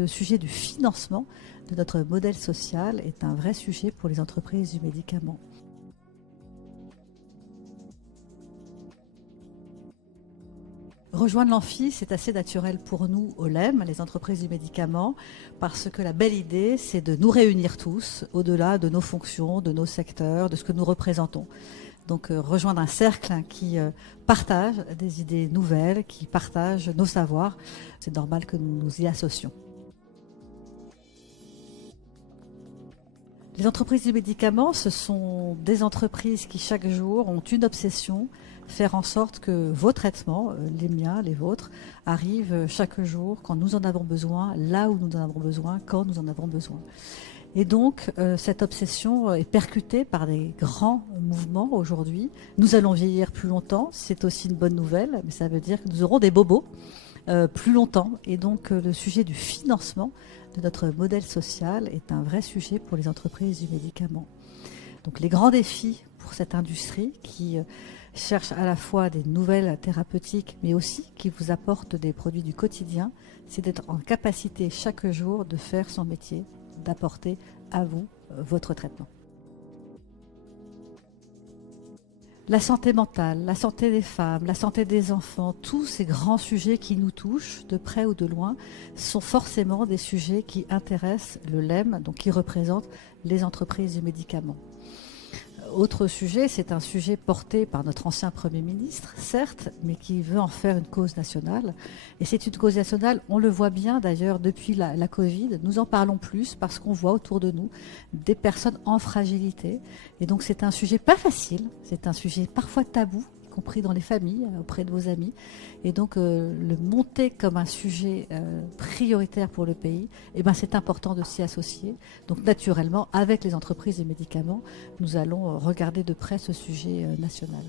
Le sujet du financement de notre modèle social est un vrai sujet pour les entreprises du médicament. Rejoindre l'Amphi, c'est assez naturel pour nous, au LEM, les entreprises du médicament, parce que la belle idée, c'est de nous réunir tous, au-delà de nos fonctions, de nos secteurs, de ce que nous représentons. Donc rejoindre un cercle qui partage des idées nouvelles, qui partage nos savoirs, c'est normal que nous nous y associons. Les entreprises du médicament, ce sont des entreprises qui chaque jour ont une obsession, faire en sorte que vos traitements, les miens, les vôtres, arrivent chaque jour quand nous en avons besoin, là où nous en avons besoin, quand nous en avons besoin. Et donc, cette obsession est percutée par des grands mouvements aujourd'hui. Nous allons vieillir plus longtemps, c'est aussi une bonne nouvelle, mais ça veut dire que nous aurons des bobos plus longtemps. Et donc, le sujet du financement de notre modèle social est un vrai sujet pour les entreprises du médicament. Donc, les grands défis pour cette industrie qui cherche à la fois des nouvelles thérapeutiques, mais aussi qui vous apporte des produits du quotidien, c'est d'être en capacité chaque jour de faire son métier, d'apporter à vous votre traitement. La santé mentale, la santé des femmes, la santé des enfants, tous ces grands sujets qui nous touchent de près ou de loin sont forcément des sujets qui intéressent le LEM, donc qui représentent les entreprises du médicament. Autre sujet, c'est un sujet porté par notre ancien Premier ministre, certes, mais qui veut en faire une cause nationale. Et c'est une cause nationale, on le voit bien d'ailleurs depuis la Covid, nous en parlons plus parce qu'on voit autour de nous des personnes en fragilité. Et donc c'est un sujet pas facile, c'est un sujet parfois tabou, y compris dans les familles, auprès de vos amis. Et donc le monter comme un sujet prioritaire pour le pays, eh ben, c'est important de s'y associer. Donc naturellement, avec les entreprises et médicaments, nous allons regarder de près ce sujet national.